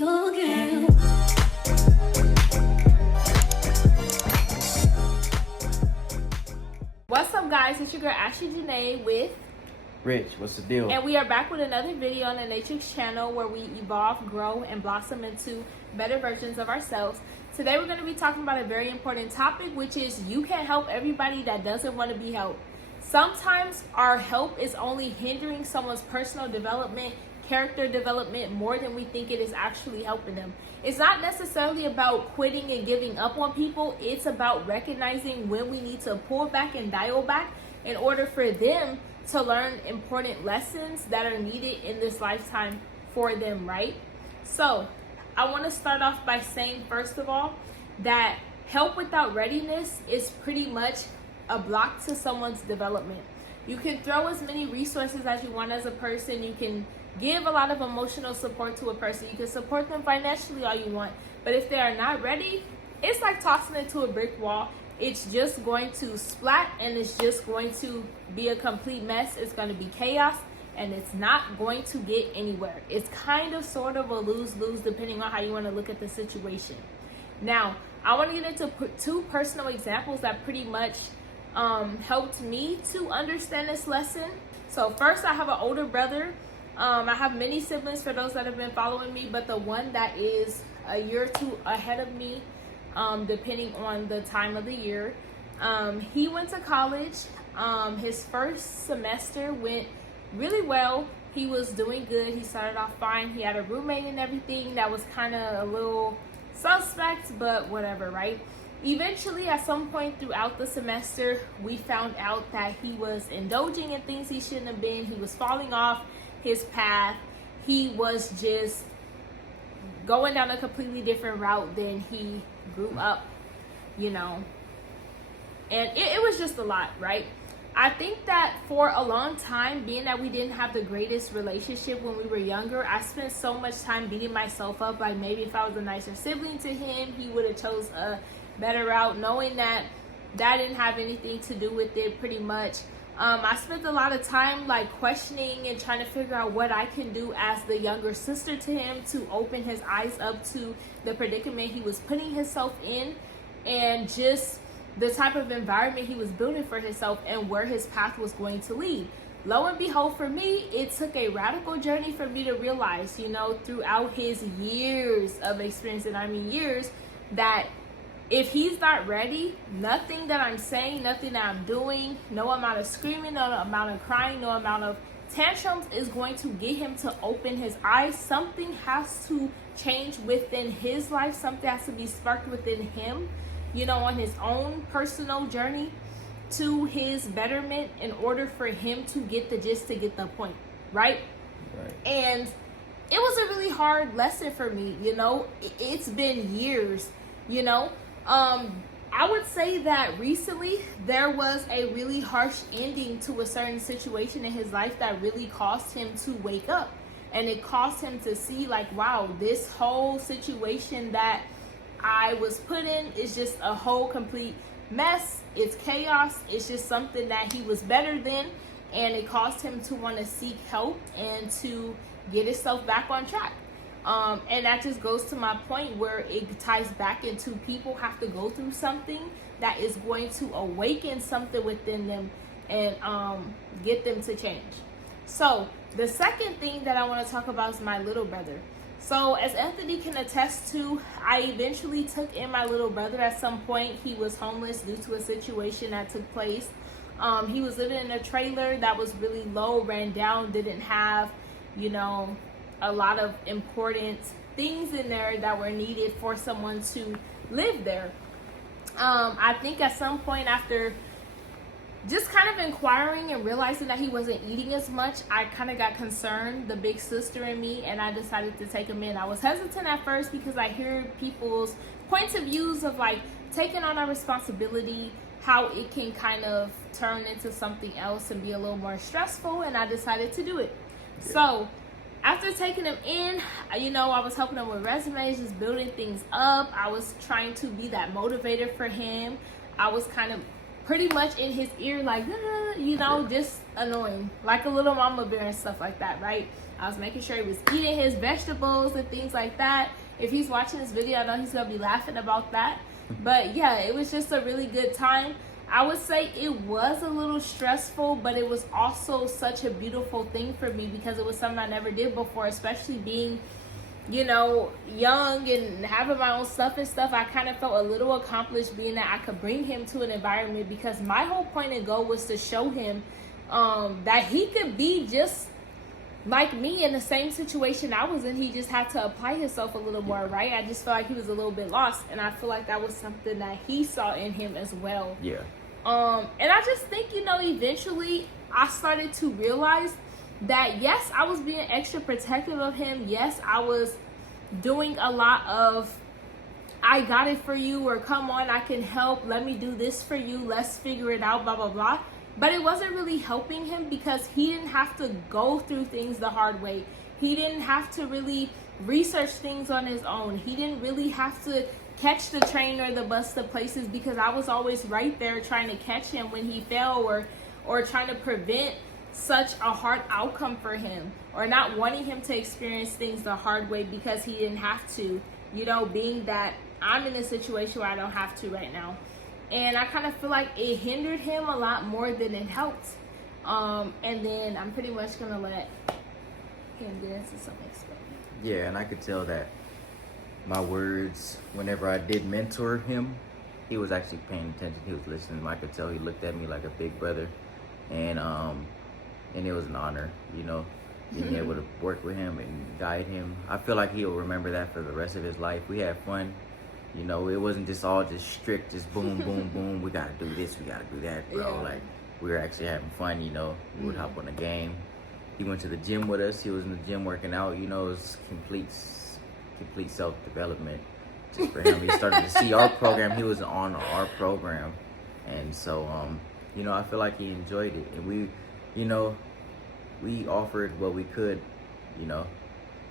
your girl. What's up, guys? It's your girl Ashley Janae with Rich. What's the deal? and we are back with another video on the Natrix channel where we evolve, grow, and blossom into better versions of ourselves. Today we're going to be talking about a very important topic, which is you can't help everybody that doesn't want to be helped. Sometimes our help is only hindering someone's personal development, character development more than we think it is actually helping them. It's not necessarily about quitting and giving up on people. It's about recognizing when we need to pull back and dial back in order for them to learn important lessons that are needed in this lifetime for them, right? So I want to start off by saying, first of all, that help without readiness is pretty much a block to someone's development. You can throw as many resources as you want as a person. You can give a lot of emotional support to a person. You can support them financially all you want. But if they are not ready, it's like tossing it to a brick wall. It's just going to splat and it's just going to be a complete mess. It's going to be chaos and it's not going to get anywhere. It's kind of sort of a lose-lose depending on how you want to look at the situation. Now, I want to get into two personal examples that pretty much helped me to understand this lesson. So first, I have an older brother. I have many siblings for those that have been following me, but the one that is a year or two ahead of me, depending on the time of the year, he went to college. His first semester went really well. He was doing good. He started off fine. He had a roommate and everything that was kind of a little suspect, but whatever, right? Eventually, at some point throughout the semester, we found out that he was indulging in things he shouldn't have been. He was falling off his path. He was just going down a completely different route than he grew up, you know. And it was just a lot, right? I think that for a long time, being that we didn't have the greatest relationship when we were younger, I spent so much time beating myself up. Like maybe if I was a nicer sibling to him, he would have chose a better route, knowing that that didn't have anything to do with it pretty much. I spent a lot of time like questioning and trying to figure out what I can do as the younger sister to him to open his eyes up to the predicament he was putting himself in and just the type of environment he was building for himself and where his path was going to lead. Lo and behold, for me, it took a radical journey for me to realize, you know, throughout his years of experience, and I mean years, that if he's not ready, nothing that I'm saying, nothing that I'm doing, no amount of screaming, no amount of crying, no amount of tantrums is going to get him to open his eyes. Something has to change within his life. Something has to be sparked within him, you know, on his own personal journey to his betterment in order for him to get the gist, to get the point, right? And it was a really hard lesson for me, you know. It's been years, you know. I would say that recently there was a really harsh ending to a certain situation in his life that really caused him to wake up, and it caused him to see like, wow, this whole situation that I was put in is just a whole complete mess. It's chaos. It's just something that he was better than, and it caused him to want to seek help and to get himself back on track. And that just goes to my point where it ties back into people have to go through something that is going to awaken something within them and get them to change. So the second thing that I want to talk about is my little brother. So as Anthony can attest to, I eventually took in my little brother. At some point, he was homeless due to a situation that took place. He was living in a trailer that was really low, ran down, didn't have, you know, a lot of important things in there that were needed for someone to live there. I think at some point after just kind of inquiring and realizing that he wasn't eating as much, I kind of got concerned, the big sister in me, and I decided to take him in. I was hesitant at first because I hear people's points of views of like taking on our responsibility, how it can kind of turn into something else and be a little more stressful, and I decided to do it. Yeah. So after taking him in, you know, I was helping him with resumes, just building things up. I was trying to be that motivator for him. I was kind of pretty much in his ear, like, you know, just annoying, like a little mama bear and stuff like that, right? I was making sure he was eating his vegetables and things like that. If he's watching this video, I know he's gonna be laughing about that. But yeah, it was just a really good time. I would say it was a little stressful, but it was also such a beautiful thing for me because it was something I never did before, especially being, you know, young and having my own stuff and stuff. I kind of felt a little accomplished being that I could bring him to an environment, because my whole point and goal was to show him that he could be just like me in the same situation I was in. He just had to apply himself a little more, right? I just felt like he was a little bit lost, and I feel like that was something that he saw in him as well. Yeah. And I just think, you know, eventually I started to realize that yes, I was being extra protective of him. Yes, I was doing a lot of, I got it for you, or come on, I can help, let me do this for you, let's figure it out, blah, blah, blah. But it wasn't really helping him because he didn't have to go through things the hard way. He didn't have to really research things on his own. He didn't really have to catch the train or the bus to places, because I was always right there trying to catch him when he fell, or trying to prevent such a hard outcome for him, or not wanting him to experience things the hard way because he didn't have to, you know, being that I'm in a situation where I don't have to right now. And I kind of feel like it hindered him a lot more than it helped. And then I'm pretty much gonna let him get into some explaining. Yeah, and I could tell that my words, whenever I did mentor him, he was actually paying attention. He was listening. I could tell he looked at me like a big brother, and it was an honor, you know, being able to work with him and guide him. I feel like he'll remember that for the rest of his life. We had fun, you know. It wasn't just all just strict, just boom, boom, boom. We gotta do this, we gotta do that, bro. Yeah. Like, we were actually having fun, you know. We would hop on the game. He went to the gym with us. He was in the gym working out. You know, it was complete self-development just for him. He started to see our program. He was on our program, and so you know, I feel like he enjoyed it. And we, you know, we offered what we could, you know,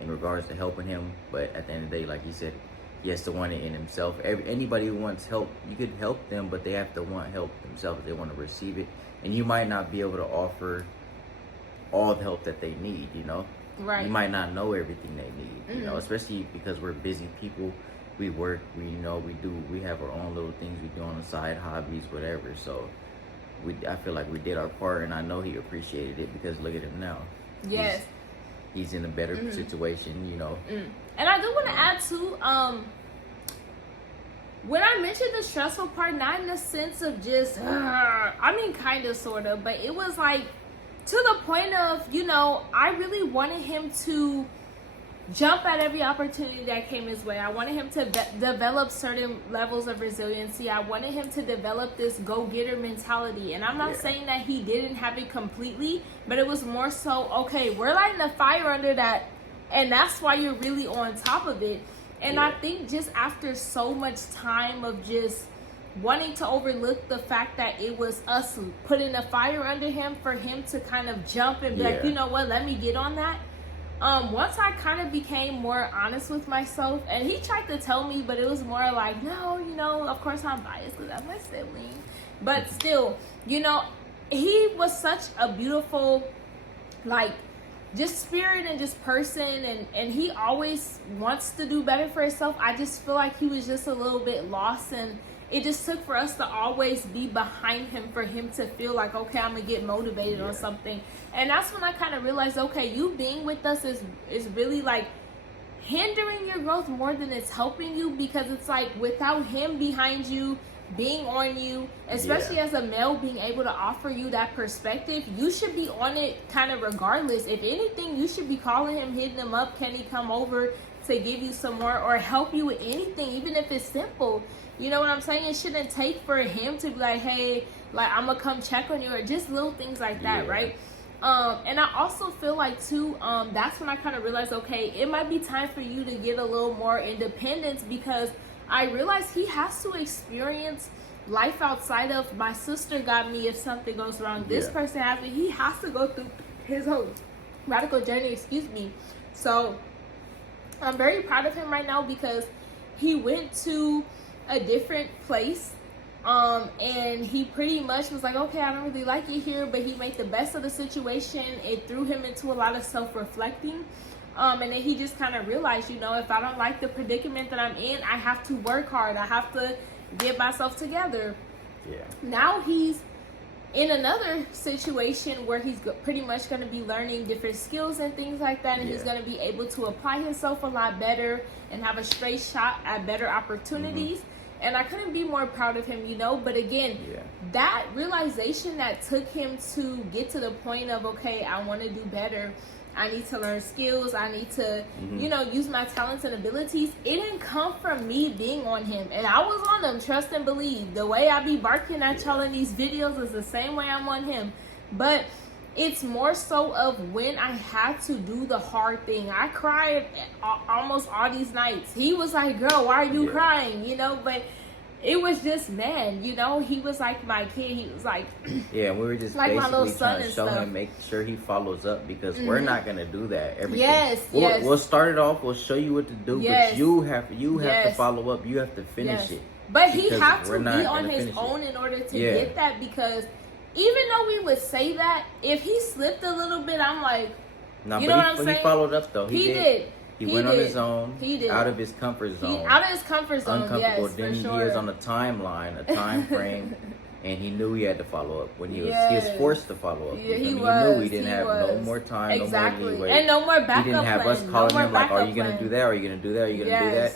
in regards to helping him. But at the end of the day, like he said, he has to want it in himself. Anybody who wants help, you could help them, but they have to want help themselves. They want to receive it, and you might not be able to offer all the help that they need, you know. Right. You might not know everything they need, you know, especially because we're busy people. We work, we have our own little things we do on the side, hobbies, whatever. So I feel like we did our part, and I know he appreciated it, because look at him now. Yes. He's in a better situation, you know. And I do want to add too, when I mentioned the stressful part, not in the sense of just, I mean, kind of, sort of, but it was like, to the point of, you know, I really wanted him to jump at every opportunity that came his way. I wanted him to develop certain levels of resiliency. I wanted him to develop this go-getter mentality. And I'm not saying that he didn't have it completely, but it was more so, okay, we're lighting a fire under that, and that's why you're really on top of it. And I think just after so much time of just wanting to overlook the fact that it was us putting a fire under him, for him to kind of jump and be like, you know what, let me get on that. Once I kind of became more honest with myself, and he tried to tell me, but it was more like, no, you know, of course I'm biased because I'm my sibling. But still, you know, he was such a beautiful, like, just spirit and just person, and he always wants to do better for himself. I just feel like he was just a little bit lost, and it just took for us to always be behind him, for him to feel like, okay, I'm gonna get motivated on something. And that's when I kind of realized, okay, you being with us is really like hindering your growth more than it's helping you, because it's like, without him behind you, being on you, especially as a male, being able to offer you that perspective, you should be on it kind of regardless. If anything, you should be calling him, hitting him up, can he come over to give you some more, or help you with anything, even if it's simple. You know what I'm saying? It shouldn't take for him to be like, hey, like, I'm gonna come check on you, or just little things like that, right? And I also feel like too, that's when I kind of realized, okay, it might be time for you to get a little more independence, because I realized he has to experience life outside of, my sister got me if something goes wrong, this person has it. He has to go through his whole radical journey, So I'm very proud of him right now, because he went to a different place And he pretty much was like, okay, I don't really like it here, but he made the best of the situation. It threw him into a lot of self-reflecting. And then he just kind of realized, you know, if I don't like the predicament that I'm in, I have to work hard. I have to get myself together. Yeah. Now he's in another situation where he's pretty much going to be learning different skills and things like that. And he's going to be able to apply himself a lot better and have a straight shot at better opportunities. And I couldn't be more proud of him, you know. But again, that realization that took him to get to the point of, okay, I want to do better. I need to learn skills. I need to, you know, use my talents and abilities. It didn't come from me being on him. And I was on him, trust and believe. The way I be barking at y'all in these videos is the same way I'm on him. But it's more so of when I had to do the hard thing. I cried almost all these nights. He was like, girl, why are you crying? You know, but it was just, man, you know, he was like my kid. He was like, we were just like my little basically son trying to and show stuff. him, make sure he follows up, because we're not gonna do that. Everything. We'll start it off. We'll show you what to do, but you have to follow up. You have to finish it. But he had to be on his own in order to get that, because even though we would say that, if he slipped a little bit, I'm like, you know what I'm saying? He followed up though. He did. He went on his own. He did. Out of his comfort zone. Out of his comfort zone. Uncomfortable. Yes, Then for he sure. is on a timeline, a time frame, and he knew he had to follow up. When he was forced to follow up. Yeah, he knew he didn't have no more time, no more leeway, and no more backup. He didn't have us calling him like, "Are you gonna do that? Are you gonna do that? Are you gonna do that?"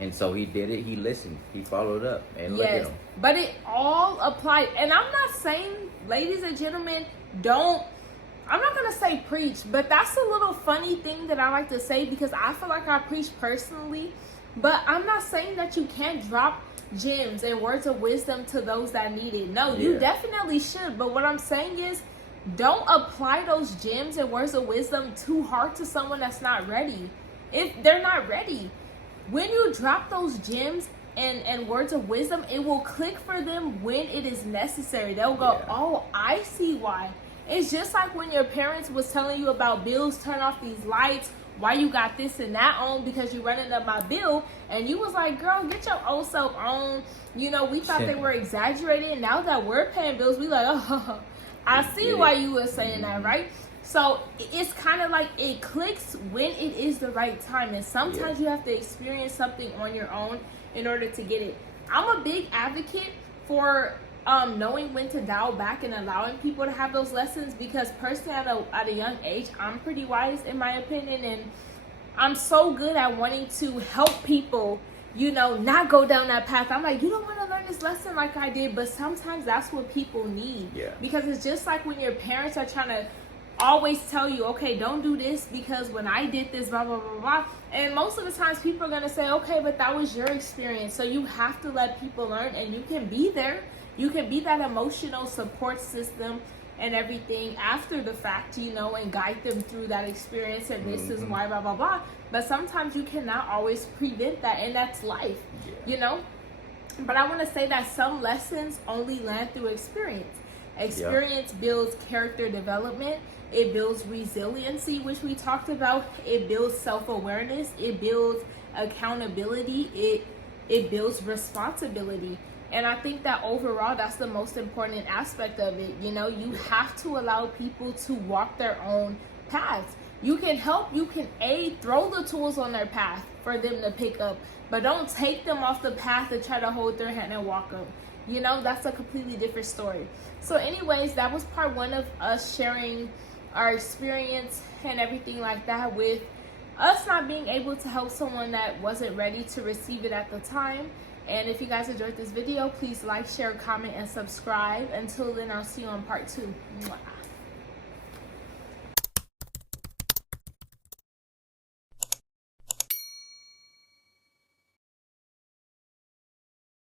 And so he did it. He listened. He followed up, and look at him. But it all applied. And I'm not saying, ladies and gentlemen, don't. I'm not going to say preach, but that's a little funny thing that I like to say, because I feel like I preach personally. But I'm not saying that you can't drop gems and words of wisdom to those that need it. No, you definitely should. But what I'm saying is, don't apply those gems and words of wisdom too hard to someone that's not ready. If they're not ready, when you drop those gems and words of wisdom, it will click for them when it is necessary. They'll go, oh, I see why. It's just like when your parents was telling you about bills, turn off these lights, why you got this and that on because you running up my bill, and you was like, girl, get your old self on. You know, we thought they were exaggerating, and now that we're paying bills, we like, oh, I see why you were saying that, right? So it's kind of like it clicks when it is the right time, and sometimes you have to experience something on your own in order to get it. I'm a big advocate for knowing when to dial back and allowing people to have those lessons, because personally at a young age, I'm pretty wise in my opinion, and I'm so good at wanting to help people, you know, not go down that path. I'm like, you don't want to learn this lesson like I did, but sometimes that's what people need. Because it's just like when your parents are trying to always tell you, okay, don't do this because when I did this, blah, blah, blah, blah. And most of the times people are going to say, okay, but that was your experience. So you have to let people learn, and you can be there. You can be that emotional support system and everything after the fact, you know, and guide them through that experience, and this is why, blah, blah, blah. But sometimes you cannot always prevent that, and that's life, you know. But I want to say that some lessons only land through experience. Experience builds character development. It builds resiliency, which we talked about. It builds self-awareness. It builds accountability. It builds responsibility. And I think that overall, that's the most important aspect of it. You know, you have to allow people to walk their own paths. You can help, you can aid, throw the tools on their path for them to pick up, but don't take them off the path to try to hold their hand and walk them. You know, that's a completely different story. So anyways, that was part one of us sharing our experience and everything like that, with us not being able to help someone that wasn't ready to receive it at the time. And if you guys enjoyed this video, please like, share, comment, and subscribe. Until then, I'll see you on part 2. Mwah.